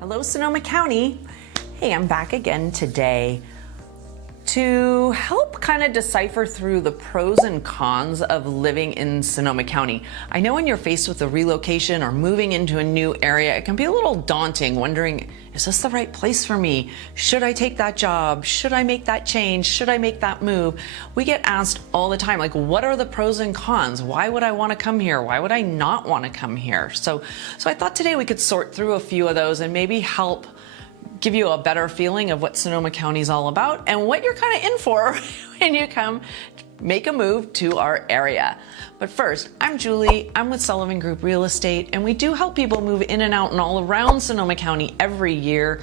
Hello, Sonoma County. Hey, I'm back again today to help kind of decipher through the pros and cons of living in Sonoma County. I know when you're faced with a relocation or moving into a new area, it can be a little daunting, wondering, is this the right place for me? Should I take that job? Should I make that change? Should I make that move? We get asked all the time, like, what are the pros and cons? Why would I want to come here? Why would I not want to come here? So I thought today we could sort through a few of those and maybe help give you a better feeling of what Sonoma County is all about and what you're kind of in for when you come make a move to our area. But first, I'm Julie. I'm with Sullivan Group Real Estate, and we do help people move in and out and all around Sonoma County every year.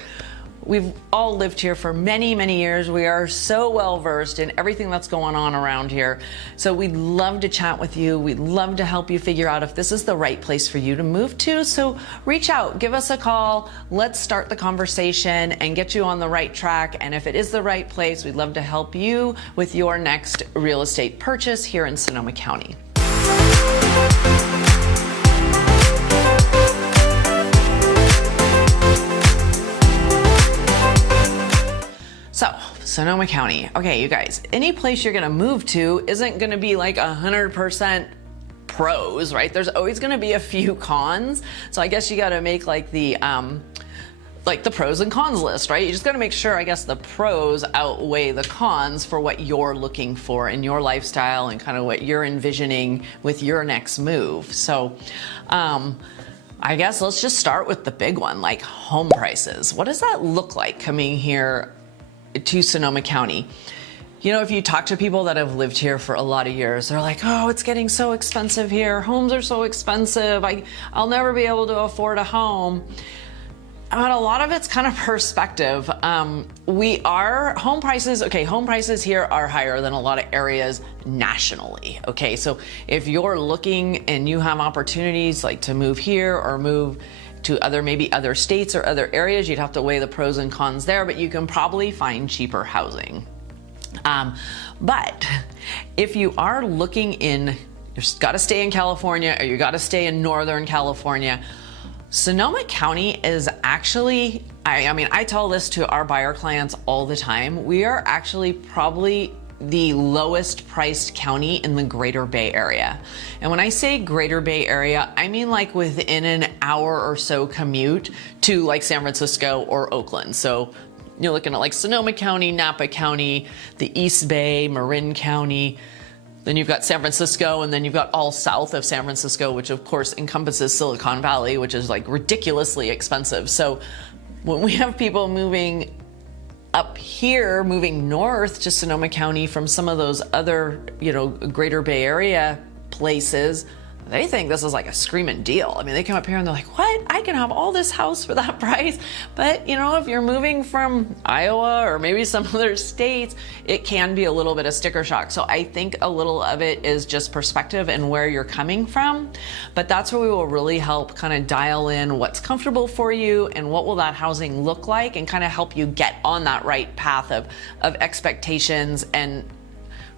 We've all lived here for many, many years. We are so well versed in everything that's going on around here. So we'd love to chat with you. We'd love to help you figure out if this is the right place for you to move to. So reach out, give us a call. Let's start the conversation and get you on the right track. And if it is the right place, we'd love to help you with your next real estate purchase here in Sonoma County. So, Sonoma County. Okay, you guys, any place you're gonna move to isn't gonna be like 100% pros, right? There's always gonna be a few cons. So I guess you gotta make like the pros and cons list, right? You just gotta make sure, I guess, the pros outweigh the cons for what you're looking for in your lifestyle and kind of what you're envisioning with your next move. So, I guess let's just start with the big one, like home prices. What does that look like coming here to Sonoma County? You know, if you talk to people that have lived here for a lot of years, they're like, oh, it's getting so expensive here. Homes are so expensive. I'll never be able to afford a home. But a lot of it's kind of perspective. Home prices here are higher than a lot of areas nationally. Okay, so if you're looking and you have opportunities like to move here or move to maybe other states or other areas, you'd have to weigh the pros and cons there, but you can probably find cheaper housing. But if you are looking you've got to stay in California or you got to stay in Northern California, Sonoma County is actually, I tell this to our buyer clients all the time, we are actually probably the lowest priced county in the Greater Bay Area. And when I say Greater Bay Area, I mean like within an hour or so commute to like San Francisco or Oakland. So you're looking at like Sonoma County, Napa County, the East Bay, Marin County. Then you've got San Francisco, and then you've got all south of San Francisco, which of course encompasses Silicon Valley, which is like ridiculously expensive. So when we have people moving up here, moving north to Sonoma County from some of those other, Greater Bay Area places, they think this is like a screaming deal. I mean, they come up here and they're like, what? I can have all this house for that price. But, if you're moving from Iowa or maybe some other states, it can be a little bit of sticker shock. So I think a little of it is just perspective and where you're coming from. But that's where we will really help kind of dial in what's comfortable for you and what will that housing look like and kind of help you get on that right path of expectations and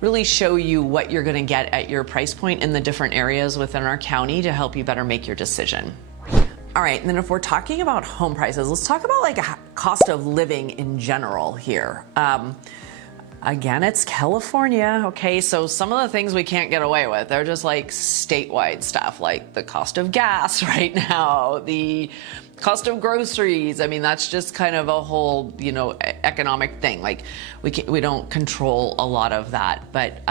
really show you what you're going to get at your price point in the different areas within our county to help you better make your decision. All right, and then if we're talking about home prices, let's talk about like cost of living in general here. Again, it's California, okay? So some of the things we can't get away with, they're just like statewide stuff, like the cost of gas right now, the cost of groceries. I mean, that's just kind of a whole, economic thing. Like we don't control a lot of that, but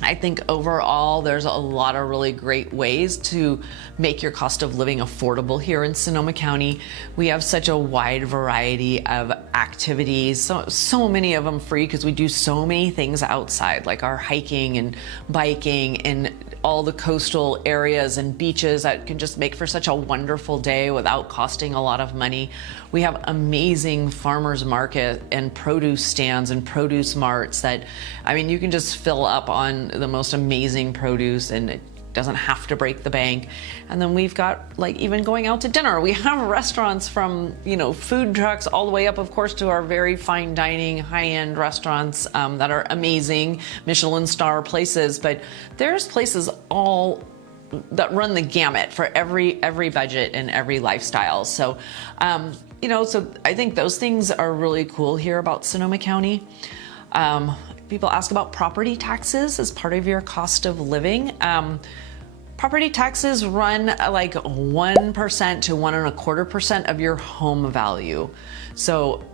I think overall there's a lot of really great ways to make your cost of living affordable here in Sonoma County. We have such a wide variety of activities, so many of them free because we do so many things outside, like our hiking and biking and all the coastal areas and beaches that can just make for such a wonderful day without costing a lot of money. We have amazing farmers market and produce stands and produce marts that, you can just fill up on the most amazing produce and it doesn't have to break the bank. And then we've got like even going out to dinner. We have restaurants from, food trucks all the way up, of course, to our very fine dining, high-end restaurants that are amazing, Michelin star places. But there's places all that run the gamut for every budget and every lifestyle. So, so I think those things are really cool here about Sonoma County. People ask about property taxes as part of your cost of living. Property taxes run like 1% to 1.25% of your home value. So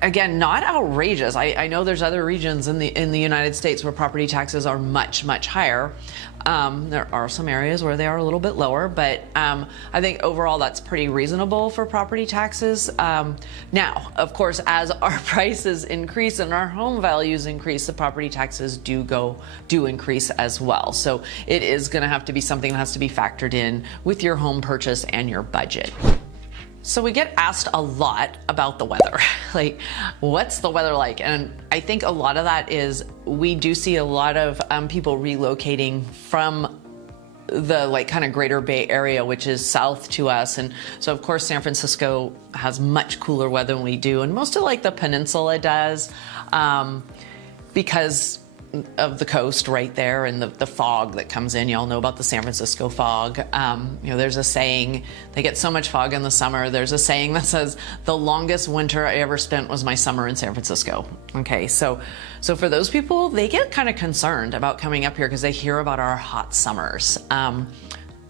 again, not outrageous. I know there's other regions in the United States where property taxes are much, much higher. There are some areas where they are a little bit lower, but I think overall that's pretty reasonable for property taxes. Now, of course, as our prices increase and our home values increase, the property taxes do increase as well. So it is going to have to be something that has to be factored in with your home purchase and your budget. So we get asked a lot about the weather, like what's the weather like? And I think a lot of that is we do see a lot of people relocating from the like kind of greater Bay Area, which is south to us. And so of course, San Francisco has much cooler weather than we do. And most of like the peninsula does because of the coast right there and the fog that comes in. Y'all know about the San Francisco fog. There's a saying, they get so much fog in the summer. There's a saying that says, the longest winter I ever spent was my summer in San Francisco. Okay, so for those people, they get kind of concerned about coming up here because they hear about our hot summers.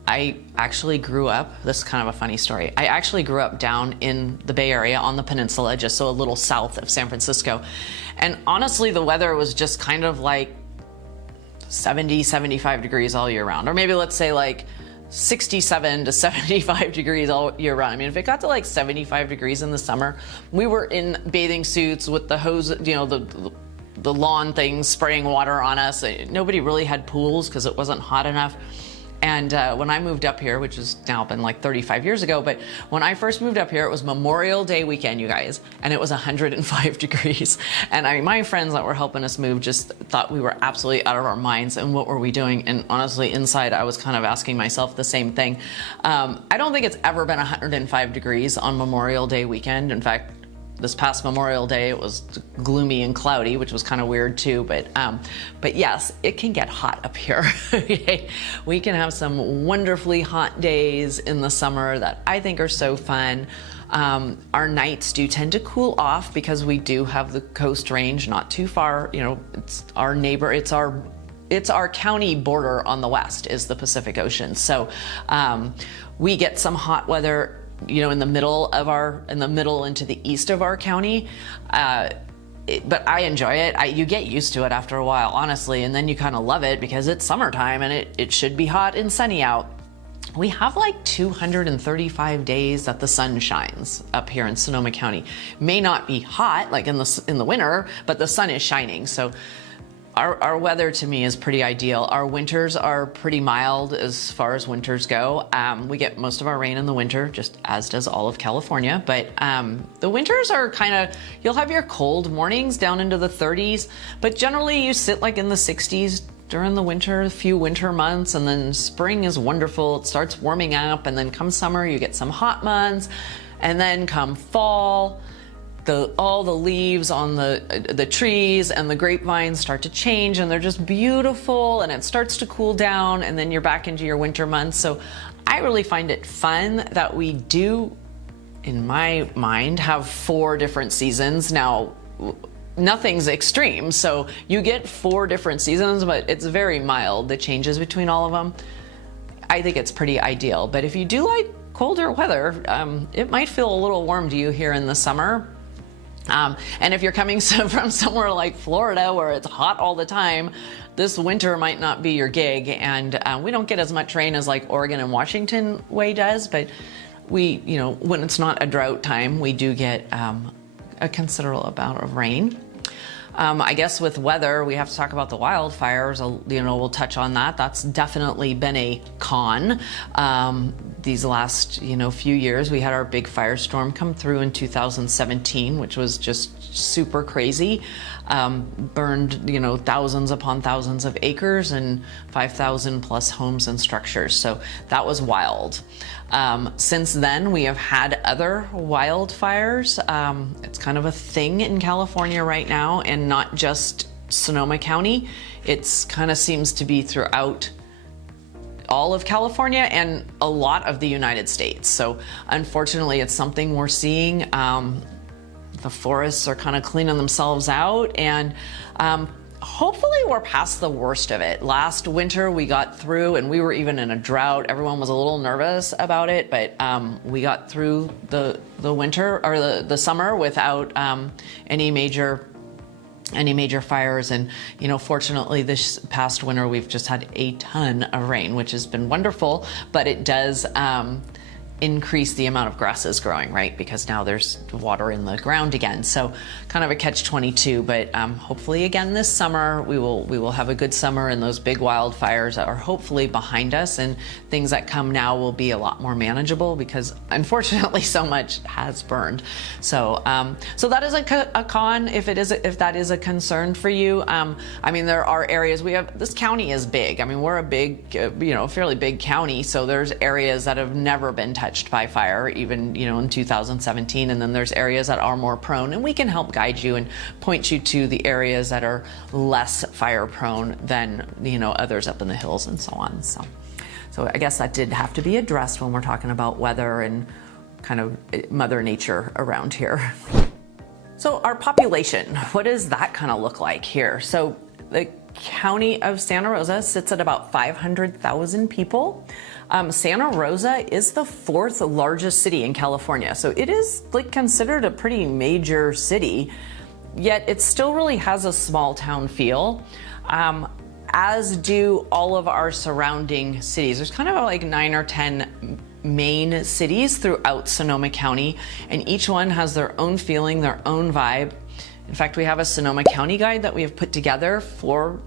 I actually grew up, this is kind of a funny story. I actually grew up down in the Bay Area on the peninsula, just so a little south of San Francisco. And honestly, the weather was just kind of like 70, 75 degrees all year round. Or maybe let's say like 67 to 75 degrees all year round. I mean, if it got to like 75 degrees in the summer, we were in bathing suits with the hose, the lawn things spraying water on us. Nobody really had pools because it wasn't hot enough. And when I moved up here, which has now been like 35 years ago, but when I first moved up here, it was Memorial Day weekend, you guys, and it was 105 degrees. And my friends that were helping us move just thought we were absolutely out of our minds and what were we doing? And honestly, inside, I was kind of asking myself the same thing. I don't think it's ever been 105 degrees on Memorial Day weekend. In fact, this past Memorial Day, it was gloomy and cloudy, which was kind of weird too. But yes, it can get hot up here. We can have some wonderfully hot days in the summer that I think are so fun. Our nights do tend to cool off because we do have the Coast Range not too far. It's our neighbor. It's our county border on the west is the Pacific Ocean. So we get some hot weather in the middle into the east of our county. But I enjoy it. You get used to it after a while, honestly, and then you kind of love it because it's summertime and it should be hot and sunny out. We have like 235 days that the sun shines up here in Sonoma County. May not be hot like in the winter, but the sun is shining. So our weather to me is pretty ideal. Our winters are pretty mild as far as winters go. We get most of our rain in the winter, just as does all of California. But the winters are you'll have your cold mornings down into the 30s, but generally you sit like in the 60s during the winter, a few winter months, and then spring is wonderful. It starts warming up, and then come summer, you get some hot months, and then come fall, all the leaves on the trees and the grapevines start to change and they're just beautiful, and it starts to cool down, and then you're back into your winter months. So I really find it fun that we do, in my mind, have 4 different seasons. Now, nothing's extreme, so you get 4 different seasons, but it's very mild, the changes between all of them. I think it's pretty ideal. But if you do like colder weather, it might feel a little warm to you here in the summer. And if you're coming from somewhere like Florida where it's hot all the time, this winter might not be your gig. And we don't get as much rain as like Oregon and Washington way does, but we, when it's not a drought time, we do get a considerable amount of rain. I guess with weather, we have to talk about the wildfires. We'll touch on that. That's definitely been a con. These last, few years, we had our big firestorm come through in 2017, which was just super crazy. Burned, thousands upon thousands of acres and 5,000 plus homes and structures. So that was wild. Since then, we have had other wildfires. It's kind of a thing in California right now, and not just Sonoma County. It's kind of seems to be throughout all of California and a lot of the United States. So unfortunately, it's something we're seeing. The forests are kind of cleaning themselves out, and hopefully we're past the worst of it. Last winter we got through, and we were even in a drought. Everyone was a little nervous about it, but we got through the winter, or the summer, without any major fires. And fortunately this past winter we've just had a ton of rain, which has been wonderful, but it does increase the amount of grasses growing, right? Because now there's water in the ground again. So kind of a catch-22, but hopefully again this summer we will have a good summer, and those big wildfires are hopefully behind us, and things that come now will be a lot more manageable, because unfortunately so much has burned. So so that is a con if that is a concern for you. I mean, there are areas, this county is big. I mean, we're a big, fairly big county, so there's areas that have never been touched by fire, even in 2017, and then there's areas that are more prone, and we can help guide you and point you to the areas that are less fire prone than others up in the hills and so on. So I guess that did have to be addressed when we're talking about weather and kind of Mother Nature around here. So our population, what does that kind of look like here? So the county of Santa Rosa sits at about 500,000 people. Santa Rosa is the 4th largest city in California, so it is considered a pretty major city, yet it still really has a small town feel, as do all of our surrounding cities. There's kind of like 9 or 10 main cities throughout Sonoma County, and each one has their own feeling, their own vibe. In fact, we have a Sonoma County guide that we have put together for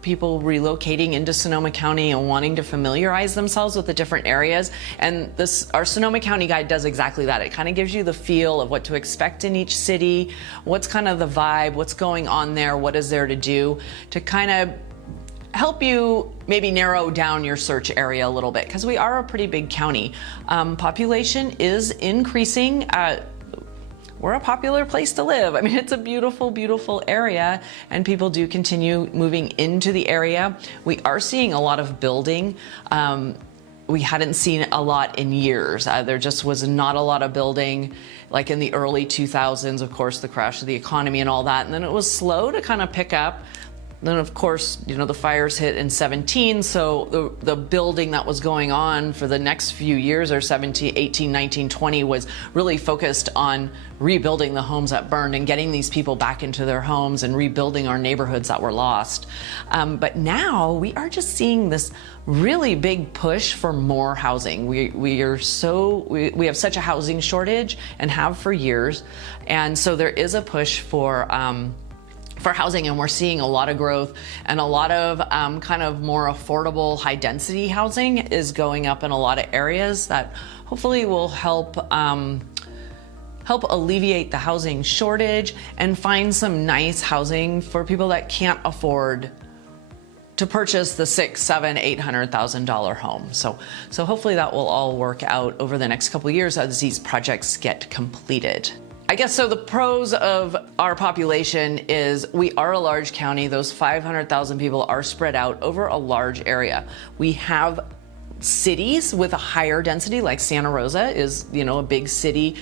people relocating into Sonoma County and wanting to familiarize themselves with the different areas. And our Sonoma County guide does exactly that. It kind of gives you the feel of what to expect in each city, what's kind of the vibe, what's going on there, what is there to do, to kind of help you maybe narrow down your search area a little bit, because we are a pretty big county. Population is increasing. We're a popular place to live. I mean, it's a beautiful, beautiful area, and people do continue moving into the area. We are seeing a lot of building. We hadn't seen a lot in years. There just was not a lot of building, like in the early 2000s, of course, the crash of the economy and all that. And then it was slow to kind of pick up. Then, of course, the fires hit in 17, so the building that was going on for the next few years, or 17, 18, 19, 20, was really focused on rebuilding the homes that burned and getting these people back into their homes and rebuilding our neighborhoods that were lost. But now we are just seeing this really big push for more housing. We have such a housing shortage, and have for years, and so there is a push for housing, and we're seeing a lot of growth, and a lot of kind of more affordable, high density housing is going up in a lot of areas that hopefully will help alleviate the housing shortage and find some nice housing for people that can't afford to purchase the $600,000, $700,000, $800,000 home. So hopefully that will all work out over the next couple of years as these projects get completed. I guess so the pros of our population is we are a large county. Those 500,000 people are spread out over a large area. We have cities with a higher density, like Santa Rosa is, a big city.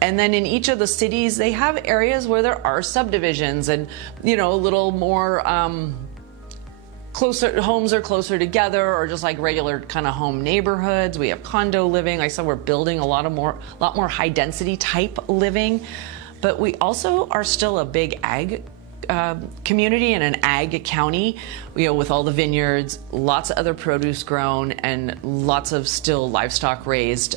And then in each of the cities, they have areas where there are subdivisions and, a little more closer, homes are closer together, or just like regular kind of home neighborhoods. We have condo living. Like I said, we're building a lot more high density type living, but we also are still a big ag community and an ag county, with all the vineyards, lots of other produce grown, and lots of still livestock raised.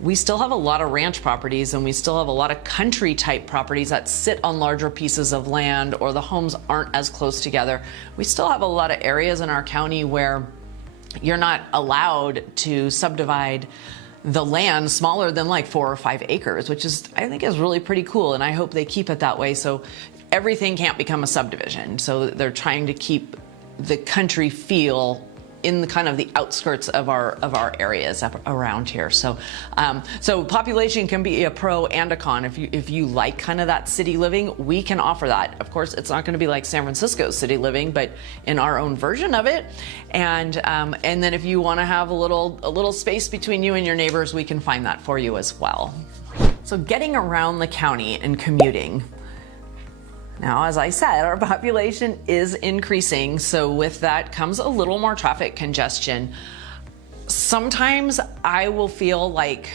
We still have a lot of ranch properties, and we still have a lot of country type properties that sit on larger pieces of land, or the homes aren't as close together. We still have a lot of areas in our county where you're not allowed to subdivide the land smaller than like 4 or 5 acres, which I think is really pretty cool. And I hope they keep it that way, so everything can't become a subdivision. So they're trying to keep the country feel in the kind of the outskirts of our areas up around here. So so population can be a pro and a con. If you like kind of that city living, we can offer that. Of course, it's not going to be like San Francisco city living, but in our own version of it. And then if you want to have a little space between you and your neighbors, we can find that for you as well. So getting around the county and commuting. Now, as I said, our population is increasing, so with that comes a little more traffic congestion. Sometimes I will feel like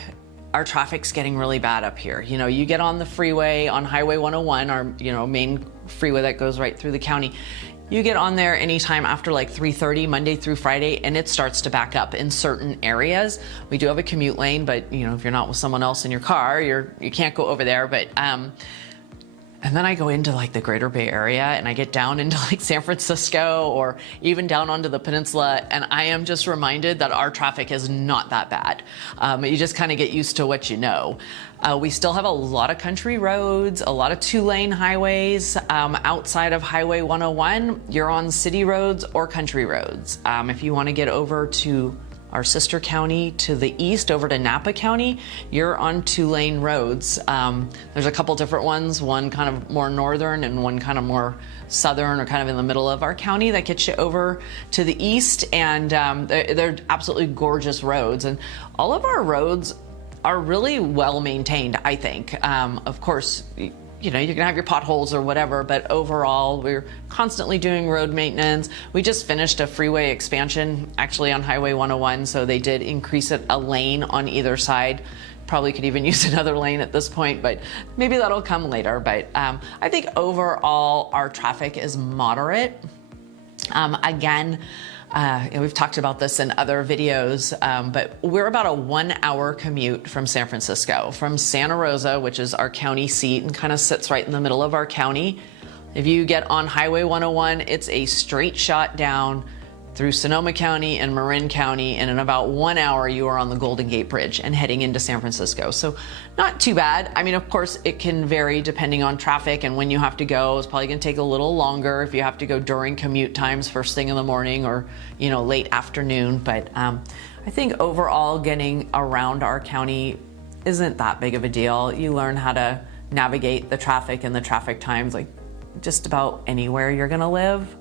our traffic's getting really bad up here. You know, you get on the freeway on Highway 101, our main freeway that goes right through the county. You get on there anytime after like 3:30 Monday through Friday, and it starts to back up in certain areas. We do have a commute lane, but if you're not with someone else in your car, you can't go over there. But and then I go into like the Greater Bay Area, and I get down into like San Francisco or even down onto the peninsula, and I am just reminded that our traffic is not that bad. You just kind of get used to what you know. We still have a lot of country roads, a lot of 2-lane highways. Outside of Highway 101, you're on city roads or country roads. If you want to get over to our sister county to the east, over to Napa County, you're on 2-lane roads. There's a couple different ones, one kind of more northern and one kind of more southern or kind of in the middle of our county that gets you over to the east. And they're absolutely gorgeous roads. And all of our roads are really well maintained, I think. Of course, you can have your potholes or whatever, but overall, we're constantly doing road maintenance. We just finished a freeway expansion, actually on Highway 101, so they did increase it a lane on either side. Probably could even use another lane at this point, but maybe that'll come later. But I think overall, our traffic is moderate. Again, we've talked about this in other videos, but we're about a 1-hour commute from San Francisco, from Santa Rosa, which is our county seat and kind of sits right in the middle of our county. If you get on Highway 101, it's a straight shot down through Sonoma County and Marin County, and in about 1 hour you are on the Golden Gate Bridge and heading into San Francisco. So not too bad. I mean, of course, it can vary depending on traffic and when you have to go. It's probably going to take a little longer if you have to go during commute times, first thing in the morning or late afternoon. But I think overall getting around our county isn't that big of a deal. You learn how to navigate the traffic and the traffic times like just about anywhere you're going to live.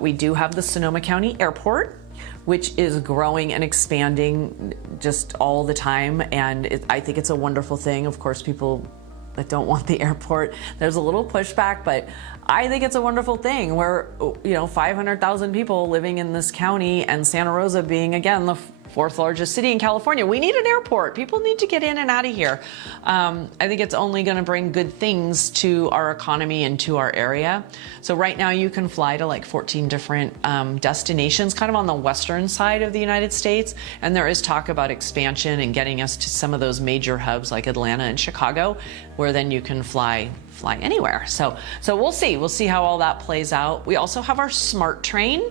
We do have the Sonoma County Airport, which is growing and expanding just all the time. And I think it's a wonderful thing. Of course, people that don't want the airport, there's a little pushback, but I think it's a wonderful thing. We're 500,000 people living in this county, and Santa Rosa being, again, the 4th largest city in California. We need an airport. People need to get in and out of here. I think it's only going to bring good things to our economy and to our area. So right now you can fly to like 14 different destinations kind of on the western side of the United States. And there is talk about expansion and getting us to some of those major hubs like Atlanta and Chicago, where then you can fly anywhere. So we'll see. We'll see how all that plays out. We also have our SMART train.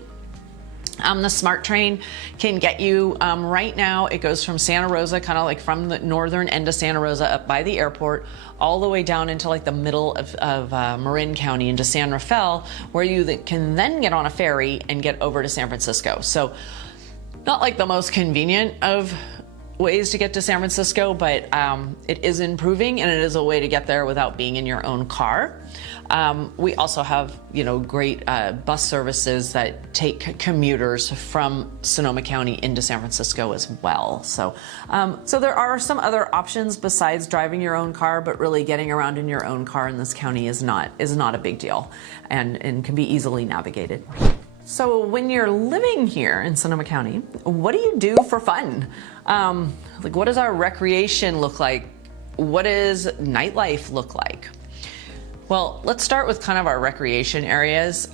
The SMART train can get you, right now, it goes from Santa Rosa, kind of like from the northern end of Santa Rosa up by the airport, all the way down into like the middle of Marin County into San Rafael, where you can then get on a ferry and get over to San Francisco. So not like the most convenient of ways to get to San Francisco, but it is improving, and it is a way to get there without being in your own car. We also have, great bus services that take commuters from Sonoma County into San Francisco as well. So there are some other options besides driving your own car, but really getting around in your own car in this county is not a big deal, and can be easily navigated. So when you're living here in Sonoma County, what do you do for fun? What does our recreation look like? What does nightlife look like? Well, let's start with kind of our recreation areas.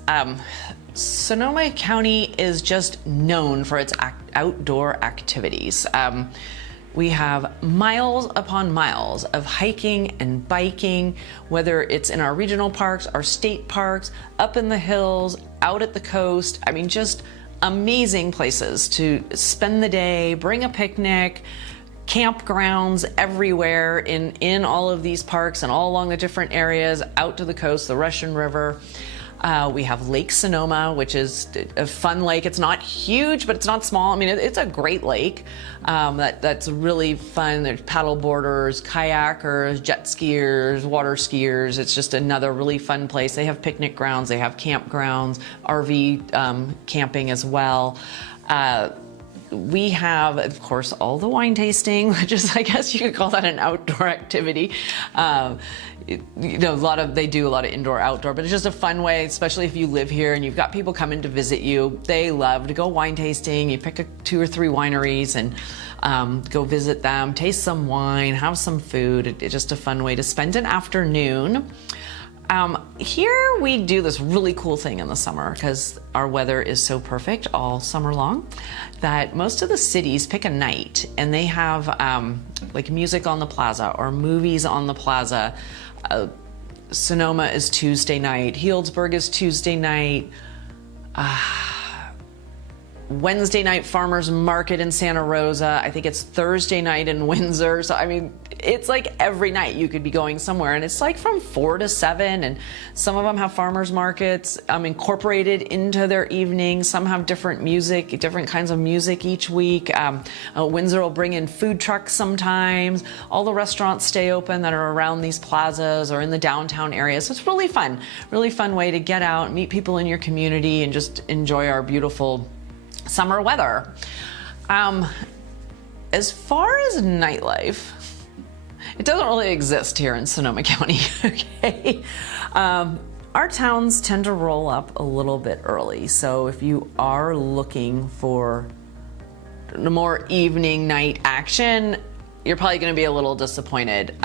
Sonoma County is just known for its outdoor activities. We have miles upon miles of hiking and biking, whether it's in our regional parks, our state parks, up in the hills, out at the coast. I mean, just amazing places to spend the day, bring a picnic, campgrounds everywhere in all of these parks and all along the different areas, out to the coast, the Russian River. We have Lake Sonoma, which is a fun lake. It's not huge, but it's not small. I mean, it's a great lake that's really fun. There's paddle boarders, kayakers, jet skiers, water skiers. It's just another really fun place. They have picnic grounds, they have campgrounds, RV camping as well. We have, of course, all the wine tasting, which is, I guess you could call that an outdoor activity. You know, they do a lot of indoor, outdoor, but it's just a fun way, especially if you live here and you've got people coming to visit you. They love to go wine tasting. You pick 2 or 3 wineries and go visit them, taste some wine, have some food. It's just a fun way to spend an afternoon. Here we do this really cool thing in the summer because our weather is so perfect all summer long that most of the cities pick a night and they have like music on the plaza or movies on the plaza. Sonoma is Tuesday night, Healdsburg is Tuesday night, Wednesday night farmers market in Santa Rosa. I think it's Thursday night in Windsor. So I mean, it's like every night you could be going somewhere, and it's like from 4 to 7, and some of them have farmers markets incorporated into their evening. Some have different music, different kinds of music each week. Windsor will bring in food trucks sometimes. All the restaurants stay open that are around these plazas or in the downtown area. So it's really fun way to get out, meet people in your community, and just enjoy our beautiful summer weather. As far as nightlife, it doesn't really exist here in Sonoma County, okay? Our towns tend to roll up a little bit early, so if you are looking for more evening night action, you're probably gonna be a little disappointed.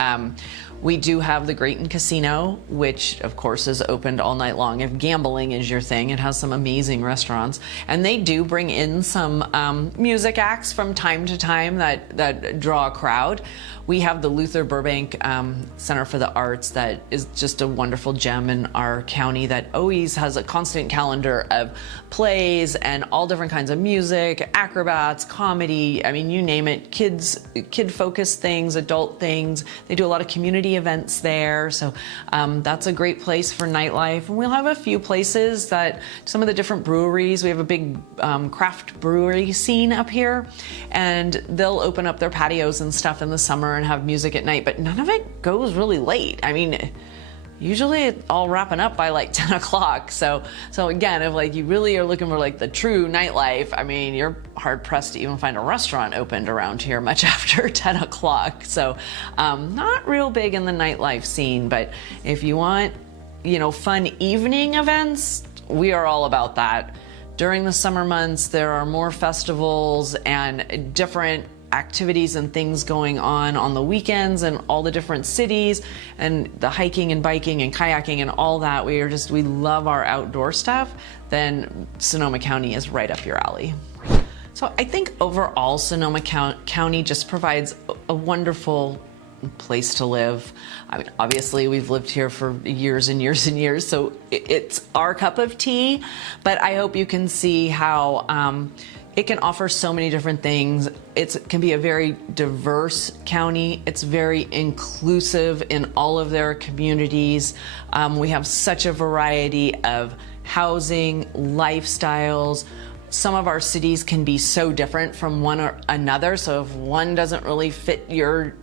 We do have the Grayton Casino, which of course is opened all night long. If gambling is your thing, it has some amazing restaurants. And they do bring in some music acts from time to time that draw a crowd. We have the Luther Burbank Center for the Arts that is just a wonderful gem in our county that always has a constant calendar of plays and all different kinds of music, acrobats, comedy, I mean, you name it, kid-focused things, adult things. They do a lot of community events there, so that's a great place for nightlife. And we'll have a few places that, some of the different breweries, we have a big craft brewery scene up here, and they'll open up their patios and stuff in the summer and have music at night, but none of it goes really late. I mean, usually it's all wrapping up by like 10 o'clock. So again, if like you really are looking for like the true nightlife, I mean, you're hard pressed to even find a restaurant opened around here much after 10 o'clock. So not real big in the nightlife scene, but if you want, you know, fun evening events, we are all about that. During the summer months, there are more festivals and different activities and things going on the weekends in all the different cities, and the hiking and biking and kayaking and all that. We love our outdoor stuff. Then Sonoma County is right up your alley. So I think overall Sonoma County just provides a wonderful place to live. I mean, obviously we've lived here for years and years and years, so it's our cup of tea, but I hope you can see how it can offer so many different things. It can be a very diverse county. It's very inclusive in all of their communities. We have such a variety of housing, lifestyles. Some of our cities can be so different from one or another. So if one doesn't really fit your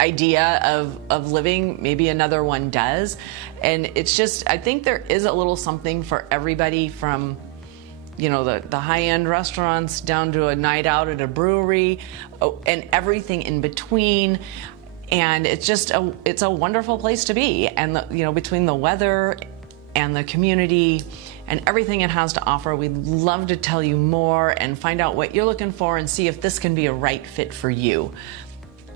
idea of living, maybe another one does. And it's just, I think there is a little something for everybody, from you know, the high-end restaurants down to a night out at a brewery, and everything in between. And it's just it's a wonderful place to be. And you know, between the weather and the community and everything it has to offer, we'd love to tell you more and find out what you're looking for and see if this can be a right fit for you.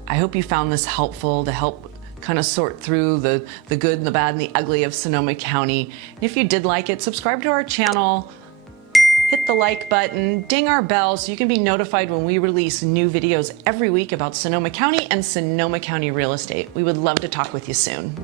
I hope you found this helpful to help kind of sort through the good and the bad and the ugly of Sonoma County. And if you did like it, subscribe to our channel, hit the like button, ding our bell so you can be notified when we release new videos every week about Sonoma County and Sonoma County real estate. We would love to talk with you soon.